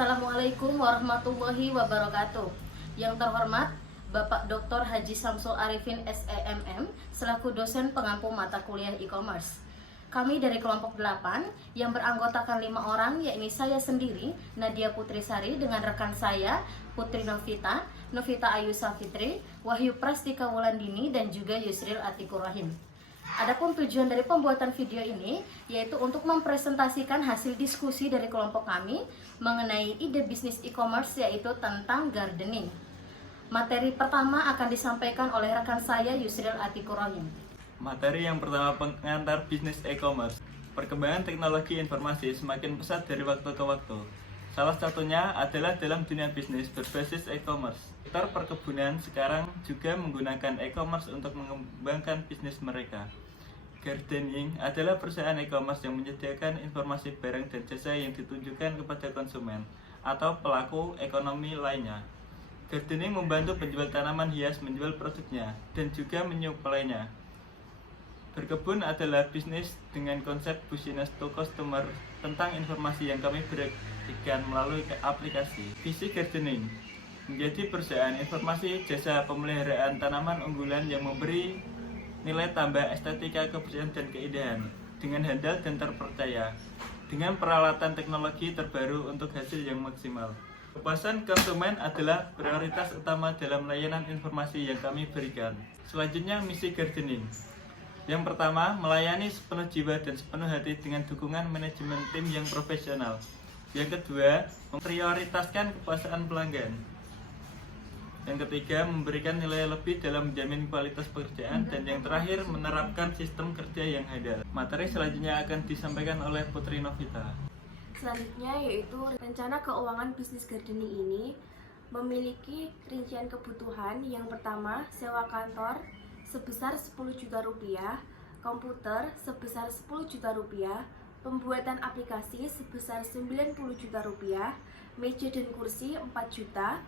Assalamualaikum warahmatullahi wabarakatuh. Yang terhormat Bapak Dr. Haji Samsul Arifin SEMM selaku dosen pengampu mata kuliah e-commerce. Kami dari kelompok 8 yang beranggotakan 5 orang, yakni saya sendiri, Nadia Putri Sari, dengan rekan saya, Putri Novita Ayu Safitri, Wahyu Prastika Wulandini, dan juga Yusril Atikur Rahim. Adapun tujuan dari pembuatan video ini yaitu untuk mempresentasikan hasil diskusi dari kelompok kami mengenai ide bisnis e-commerce, yaitu tentang gardening. Materi pertama akan disampaikan oleh rekan saya Yusril Atikur Rahim. Materi yang pertama, pengantar bisnis e-commerce. Perkembangan teknologi informasi semakin pesat dari waktu ke waktu. Salah satunya adalah dalam dunia bisnis berbasis e-commerce. Sektor perkebunan sekarang juga menggunakan e-commerce untuk mengembangkan bisnis mereka. Gardening adalah perusahaan e-commerce yang menyediakan informasi barang dan jasa yang ditunjukkan kepada konsumen atau pelaku ekonomi lainnya. Gardening membantu penjual tanaman hias menjual produknya dan juga menyuplainya. Berkebun adalah bisnis dengan konsep business to customer tentang informasi yang kami berikan melalui aplikasi. Visi Gardening menjadi perusahaan informasi jasa pemeliharaan tanaman unggulan yang memberi nilai tambah estetika, kebersihan, dan keindahan dengan handal dan terpercaya dengan peralatan teknologi terbaru untuk hasil yang maksimal. Kepuasan konsumen adalah prioritas utama dalam layanan informasi yang kami berikan. Selanjutnya, misi Gardening. Yang pertama, melayani sepenuh jiwa dan sepenuh hati dengan dukungan manajemen tim yang profesional. Yang kedua, memprioritaskan kepuasan pelanggan. Yang ketiga, memberikan nilai lebih dalam menjamin kualitas pekerjaan. Dan yang terakhir, menerapkan sistem kerja yang handal. Materi selanjutnya akan disampaikan oleh Putri Novita. Selanjutnya yaitu rencana keuangan bisnis gardening ini memiliki rincian kebutuhan. Yang pertama, sewa kantor sebesar 10 juta rupiah, komputer sebesar 10 juta rupiah, pembuatan aplikasi sebesar 90 juta rupiah, meja dan kursi 4 juta,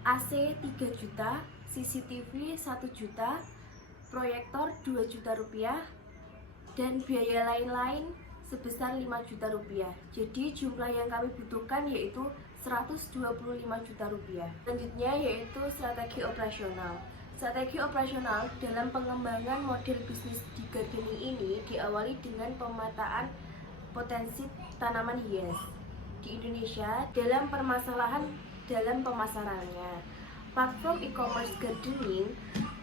AC 3 juta, CCTV 1 juta, proyektor 2 juta rupiah, dan biaya lain-lain sebesar 5 juta rupiah. Jadi jumlah yang kami butuhkan yaitu 125 juta rupiah. Selanjutnya yaitu strategi operasional. Strategi operasional dalam pengembangan model bisnis di gardening ini diawali dengan pemetaan potensi tanaman hias di Indonesia dalam permasalahan dalam pemasarannya. Platform e-commerce gardening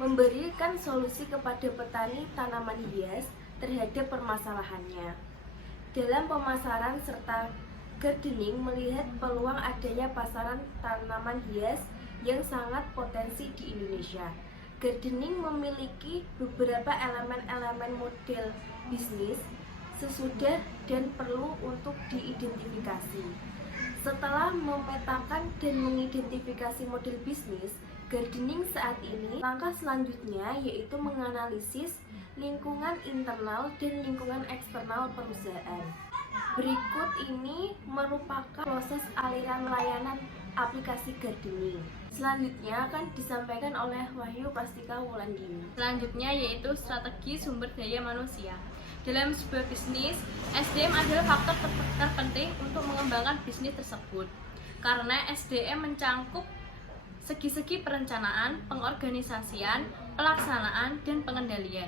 memberikan solusi kepada petani tanaman hias terhadap permasalahannya. Dalam pemasaran serta gardening melihat peluang adanya pasaran tanaman hias yang sangat potensi di Indonesia. Gardening memiliki beberapa elemen-elemen model bisnis sesudah dan perlu untuk diidentifikasi. Setelah memetakan dan mengidentifikasi model bisnis gardening saat ini, langkah selanjutnya yaitu menganalisis lingkungan internal dan lingkungan eksternal perusahaan. Berikut ini merupakan proses aliran layanan aplikasi gardening. Selanjutnya akan disampaikan oleh Wahyu Prastika Wulandini. Selanjutnya yaitu strategi sumber daya manusia. Dalam sebuah bisnis, SDM adalah faktor terpenting untuk mengembangkan bisnis tersebut. Karena SDM mencangkup segi-segi perencanaan, pengorganisasian, pelaksanaan, dan pengendalian.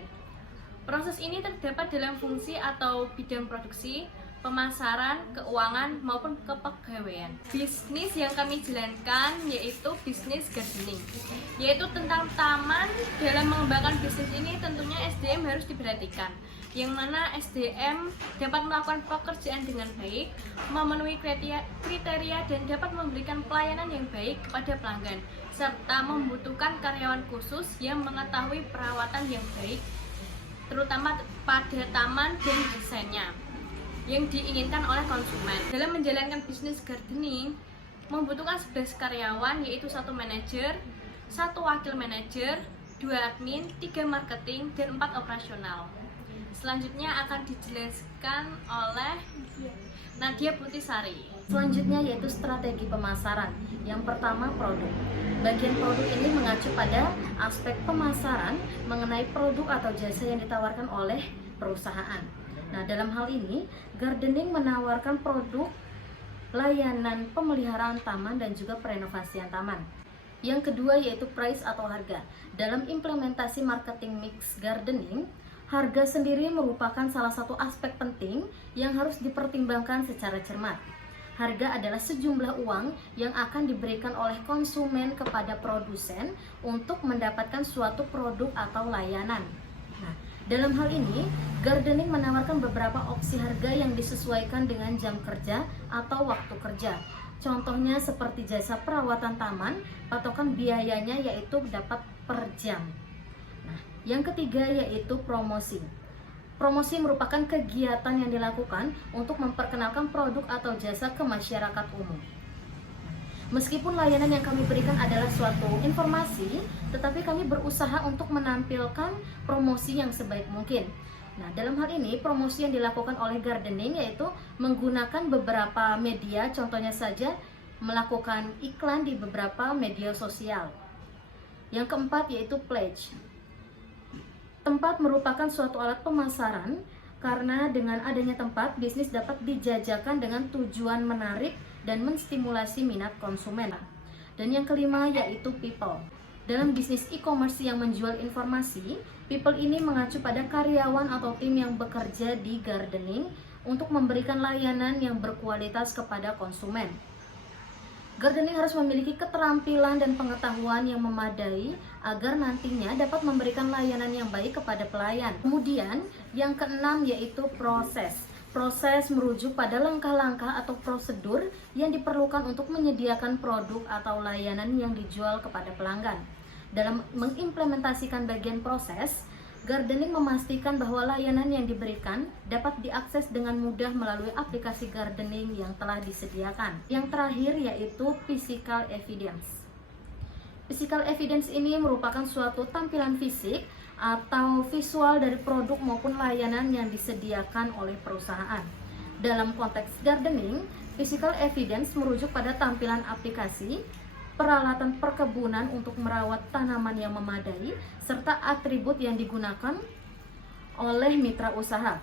Proses ini terdapat dalam fungsi atau bidang produksi, pemasaran, keuangan, maupun kepegawaian. Bisnis yang kami jalankan yaitu bisnis gardening, yaitu tentang taman. Dalam mengembangkan bisnis ini tentunya SDM harus diperhatikan, yang mana SDM dapat melakukan pekerjaan dengan baik, memenuhi kriteria dan dapat memberikan pelayanan yang baik kepada pelanggan, serta membutuhkan karyawan khusus yang mengetahui perawatan yang baik, terutama pada taman dan desainnya yang diinginkan oleh konsumen. Dalam menjalankan bisnis gardening membutuhkan 11 karyawan, yaitu 1 manajer, 1 wakil manajer, 2 admin, 3 marketing, dan 4 operasional. Selanjutnya akan dijelaskan oleh Nadia Putri Sari. Selanjutnya yaitu strategi pemasaran. Yang pertama, produk. Bagian produk ini mengacu pada aspek pemasaran mengenai produk atau jasa yang ditawarkan oleh perusahaan. Nah, dalam hal ini, gardening menawarkan produk layanan pemeliharaan taman dan juga perenovasian taman. Yang kedua yaitu price atau harga. Dalam implementasi marketing mix gardening, harga sendiri merupakan salah satu aspek penting yang harus dipertimbangkan secara cermat. Harga adalah sejumlah uang yang akan diberikan oleh konsumen kepada produsen untuk mendapatkan suatu produk atau layanan. Nah, dalam hal ini, gardening menawarkan beberapa opsi harga yang disesuaikan dengan jam kerja atau waktu kerja. Contohnya seperti jasa perawatan taman, patokan biayanya yaitu dapat per jam. Nah, yang ketiga yaitu promosi. Promosi merupakan kegiatan yang dilakukan untuk memperkenalkan produk atau jasa ke masyarakat umum. Meskipun layanan yang kami berikan adalah suatu informasi, tetapi kami berusaha untuk menampilkan promosi yang sebaik mungkin. Nah, dalam hal ini promosi yang dilakukan oleh gardening yaitu menggunakan beberapa media, contohnya saja melakukan iklan di beberapa media sosial. Yang keempat yaitu pledge. Tempat merupakan suatu alat pemasaran karena dengan adanya tempat, bisnis dapat dijajakan dengan tujuan menarik dan menstimulasi minat konsumen. Dan yang kelima yaitu people. Dalam bisnis e-commerce yang menjual informasi, people ini mengacu pada karyawan atau tim yang bekerja di gardening untuk memberikan layanan yang berkualitas kepada konsumen. Gardening harus memiliki keterampilan dan pengetahuan yang memadai agar nantinya dapat memberikan layanan yang baik kepada pelayan. Kemudian, yang keenam yaitu proses. Proses merujuk pada langkah-langkah atau prosedur yang diperlukan untuk menyediakan produk atau layanan yang dijual kepada pelanggan. Dalam mengimplementasikan bagian proses, gardening memastikan bahwa layanan yang diberikan dapat diakses dengan mudah melalui aplikasi gardening yang telah disediakan. Yang terakhir yaitu physical evidence. Physical evidence ini merupakan suatu tampilan fisik atau visual dari produk maupun layanan yang disediakan oleh perusahaan. Dalam konteks gardening, physical evidence merujuk pada tampilan aplikasi, peralatan perkebunan untuk merawat tanaman yang memadai, serta atribut yang digunakan oleh mitra usaha.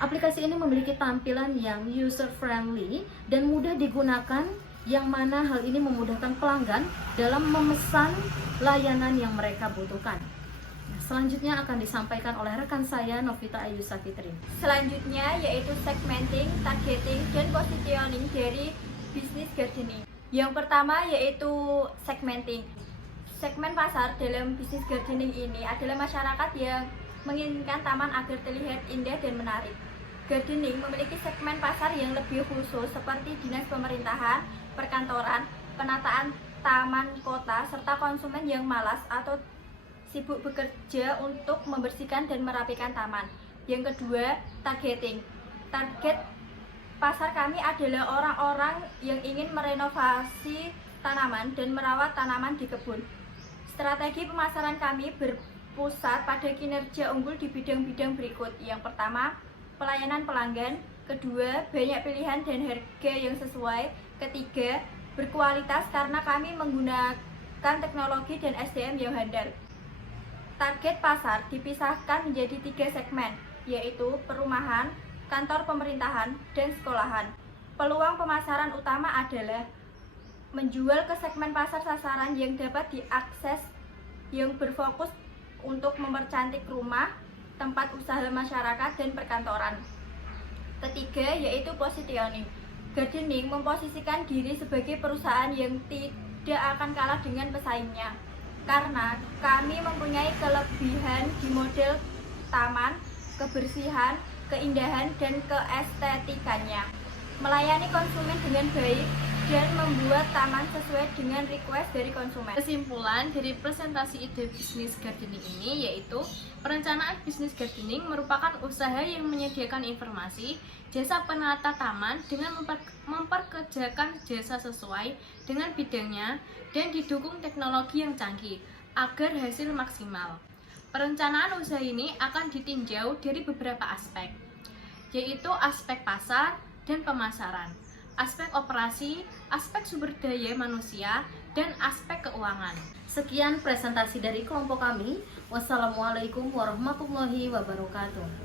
Aplikasi ini memiliki tampilan yang user-friendly dan mudah digunakan, yang mana hal ini memudahkan pelanggan dalam memesan layanan yang mereka butuhkan. Nah, selanjutnya akan disampaikan oleh rekan saya, Novita Ayu Safitri. Selanjutnya yaitu segmenting, targeting, dan positioning dari bisnis gardening. Yang pertama yaitu segmenting. Segmen pasar dalam bisnis gardening ini adalah masyarakat yang menginginkan taman agar terlihat indah dan menarik. Gardening memiliki segmen pasar yang lebih khusus seperti dinas pemerintahan, perkantoran, penataan taman kota, serta konsumen yang malas atau sibuk bekerja untuk membersihkan dan merapikan taman. Yang kedua, targeting. Target pasar kami adalah orang-orang yang ingin merenovasi tanaman dan merawat tanaman di kebun. Strategi pemasaran kami berpusat pada kinerja unggul di bidang-bidang berikut. Yang pertama, pelayanan pelanggan. Kedua, banyak pilihan dan harga yang sesuai. Ketiga, berkualitas karena kami menggunakan teknologi dan SDM yang handal. Target pasar dipisahkan menjadi 3 segmen, yaitu perumahan, kantor pemerintahan, dan sekolahan. Peluang pemasaran utama adalah menjual ke segmen pasar sasaran yang dapat diakses, yang berfokus untuk mempercantik rumah, tempat usaha masyarakat, dan perkantoran. Ketiga, yaitu positioning. Gardening memposisikan diri sebagai perusahaan yang tidak akan kalah dengan pesaingnya, karena kami mempunyai kelebihan di model taman, kebersihan, keindahan, dan keestetikannya, melayani konsumen dengan baik, dan membuat taman sesuai dengan request dari konsumen. Kesimpulan dari presentasi ide bisnis gardening ini yaitu perencanaan bisnis gardening merupakan usaha yang menyediakan informasi, jasa penata taman dengan memperkerjakan jasa sesuai dengan bidangnya dan didukung teknologi yang canggih agar hasil maksimal. Perencanaan usaha ini akan ditinjau dari beberapa aspek, yaitu aspek pasar dan pemasaran, aspek operasi, aspek sumber daya manusia, dan aspek keuangan. Sekian presentasi dari kelompok kami. Wassalamualaikum warahmatullahi wabarakatuh.